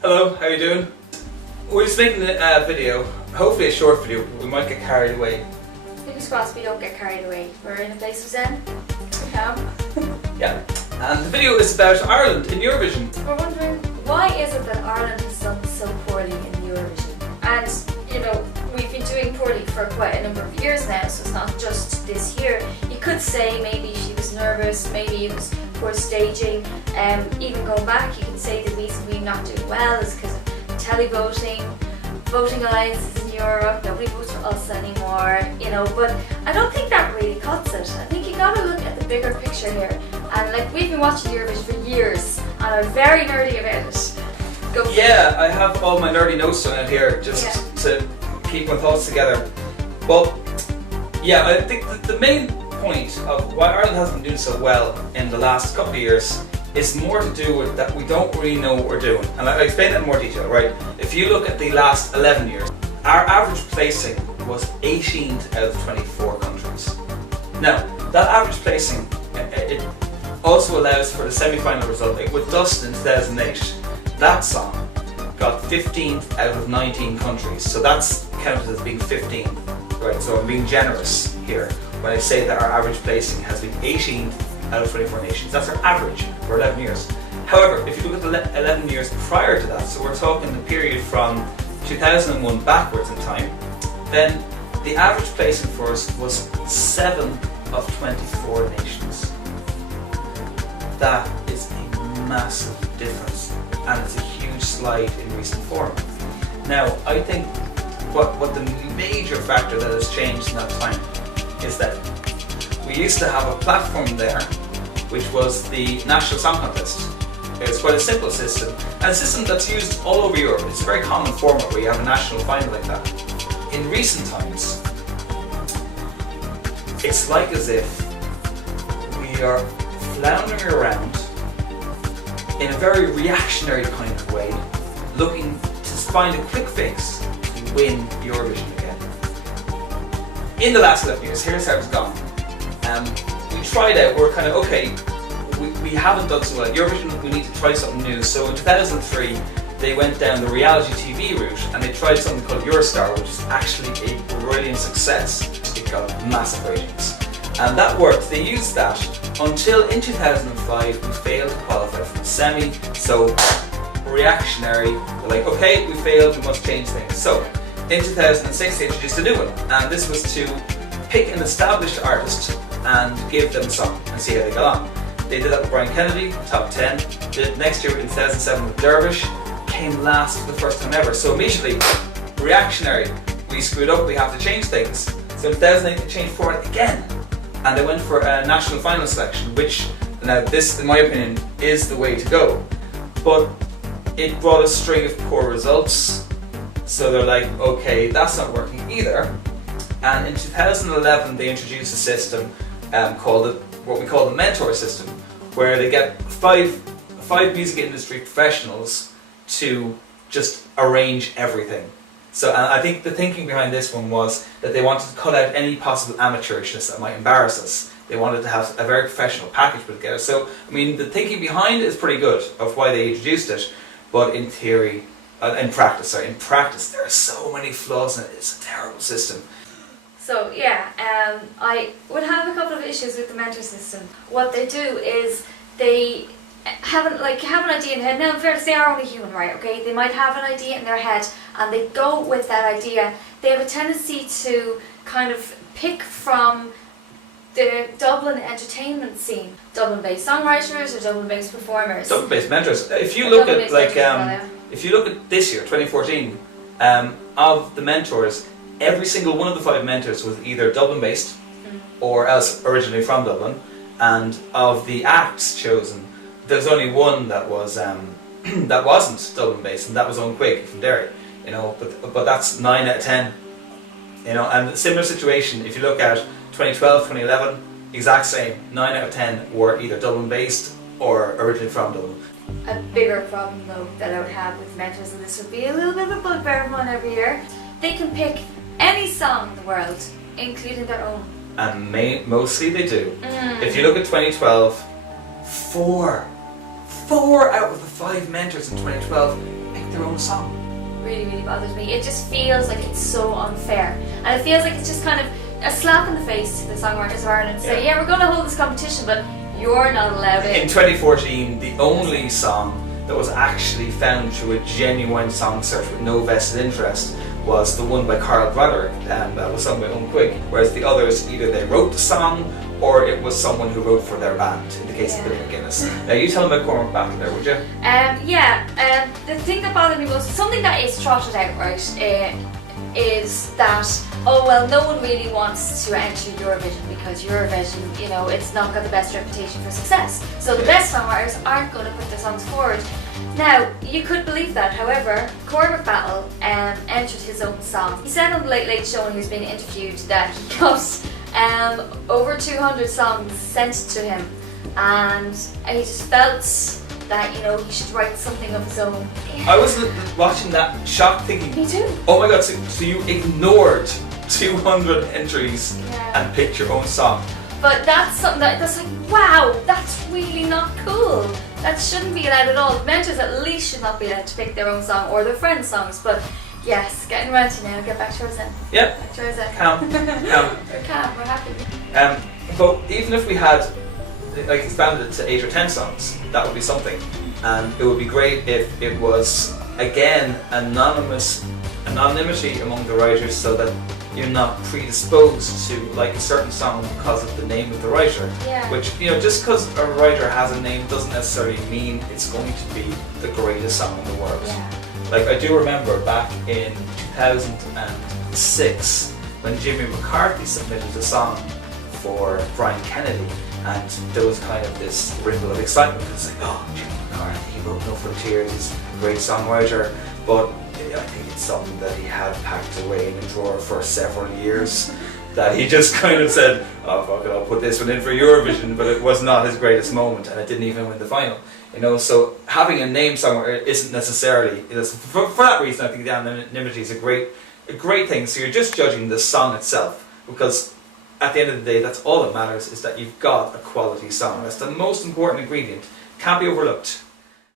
Hello, how you doing? We're just making a video, hopefully a short video, but we might get carried away. Fingers crossed we don't get carried away. We're in a place of zen. Yeah, and the video is about Ireland in Eurovision. We're wondering, why is it that Ireland has done so poorly in Eurovision? And, you know, we've been doing poorly for quite a number of years now, so it's not just this year. You could say maybe she was nervous, maybe it was poor staging. Even going back, you could say the reason we're not doing well is because of televoting, voting alliances in Europe, nobody votes for us anymore, you know, but I don't think that really cuts it. I think you gotta look at the bigger picture here. And like, we've been watching Eurovision for years, and I'm very nerdy about it. Go for Yeah, I have all my nerdy notes on it here, just to keep my thoughts together. But yeah, I think the main point of why Ireland hasn't been doing so well in the last couple of years is more to do with that we don't really know what we're doing. And I'll explain that in more detail, right? If you look at the last 11 years, our average placing was 18th out of 24 countries. Now, that average placing, it also allows for the semi-final result. Like with Dust in 2008, that song got 15th out of 19 countries. So that's counted as being 15th, right? So I'm being generous here when I say that our average placing has been 18th out of 24 nations. That's our average for 11 years. However, if you look at the 11 years prior to that, so we're talking the period from 2001 backwards in time, then the average placing for us was 7 of 24 nations. That is a massive difference, and it's a huge slide in recent form. Now, I think what the major factor that has changed in that time is that we used to have a platform there, which was the National Song Contest. It's quite a simple system, and a system that's used all over Europe. It's a very common format where you have a national final like that. In recent times, it's like as if we are floundering around in a very reactionary kind of way, looking to find a quick fix to win Eurovision again. In the last 11 years, here's how it's gone. We tried out, we're kind of, okay, we haven't done so well at Eurovision, we need to try something new. So in 2003, they went down the reality TV route and they tried something called Eurostar, which is actually a brilliant success. It got massive ratings. And that worked, they used that until in 2005 we failed to qualify for the semi. So reactionary, we're like, okay, we failed, we must change things. So in 2006 they introduced a new one, and this was to pick an established artist and give them a song and see how they got on. They did that with Brian Kennedy, top 10. Did it next year in 2007 with Dervish, came last for the first time ever. So immediately, reactionary, we screwed up, we have to change things. So in 2008 they changed format again, and they went for a national final selection, which, now this in my opinion is the way to go. But it brought a string of poor results, so they're like, okay, that's not working either. And in 2011 they introduced a system called what we call the mentor system, where they get five music industry professionals to just arrange everything. So, and I think the thinking behind this one was that they wanted to cut out any possible amateurishness that might embarrass us. They wanted to have a very professional package put together. So, I mean, the thinking behind it is pretty good of why they introduced it, but in theory, in practice, there are so many flaws in it. It's a terrible system. So yeah, I would have a couple of issues with the mentor system. What they do is they have an idea in their head. Now, in fairness, they are only human, right? Okay, they might have an idea in their head and they go with that idea. They have a tendency to kind of pick from the Dublin entertainment scene, Dublin-based songwriters or Dublin-based performers. Dublin-based mentors. If you look at if you look at this year, 2014, of the mentors, every single one of the 5 mentors was either Dublin-based or else originally from Dublin, and of the acts chosen, there's only one that was that wasn't Dublin-based, and that was Owen Quigg from Derry. You know, but that's 9 out of 10. You know, and similar situation. If you look at 2012, 2011, exact same. 9 out of 10 were either Dublin-based or originally from Dublin. A bigger problem though that I would have with mentors, and this would be a little bit of a bugbear of mine every year, they can pick any song in the world, including their own. And mostly they do. If you look at 2012, 4 out of the 5 mentors in 2012 picked their own song. Really, really bothers me. It just feels like it's so unfair. And it feels like it's just kind of a slap in the face to the songwriters of Ireland to say, yeah, we're going to hold this competition, but you're not allowed in. In 2014, the only song that was actually found through a genuine song search with no vested interest was the one by Carl Broderick, and that was sung by Unquig. Whereas the others, either they wrote the song or it was someone who wrote for their band, in the case of Bill McGuinness. Now you tell them about Cormac Battle there, would you? The thing that bothered me was something that is trotted out, right, is that, oh well, no one really wants to enter Eurovision because Eurovision, you know, it's not got the best reputation for success. So the best songwriters aren't going to put their songs forward. Now, you could believe that, however, Cormac Battle entered his own song. He said on the Late Late Show when he was being interviewed that he got over 200 songs sent to him, and he just felt that, you know, he should write something of his own. I was watching that shocked thinking, me too. Oh my god, so you ignored 200 entries and picked your own song. But that's something that's like, wow, that's really not cool. That shouldn't be allowed at all. The mentors at least should not be allowed to pick their own song or their friends' songs. But yes, getting around to now, get back to Róisin. Yep. Back to Róisin. Calm. We're calm, we're happy. But even if we had expanded it to 8 or 10 songs, that would be something. And it would be great if it was, again, anonymity among the writers, so that you're not predisposed to like a certain song because of the name of the writer. Yeah. Which, you know, just because a writer has a name doesn't necessarily mean it's going to be the greatest song in the world. Yeah. Like, I do remember back in 2006 when Jimmy McCarthy submitted a song for Brian Kennedy, and there was kind of this ripple of excitement. It's like, oh, Jimmy McCarthy, he wrote No Frontiers, he's a great songwriter, but I think it's something that he had packed away in a drawer for several years, that he just kind of said, oh fuck it, I'll put this one in for Eurovision, but it was not his greatest moment, and it didn't even win the final. You know, so having a name somewhere isn't necessarily, for that reason I think the anonymity is a great thing. So you're just judging the song itself, because at the end of the day, that's all that matters, is that you've got a quality song. That's the most important ingredient. Can't be overlooked.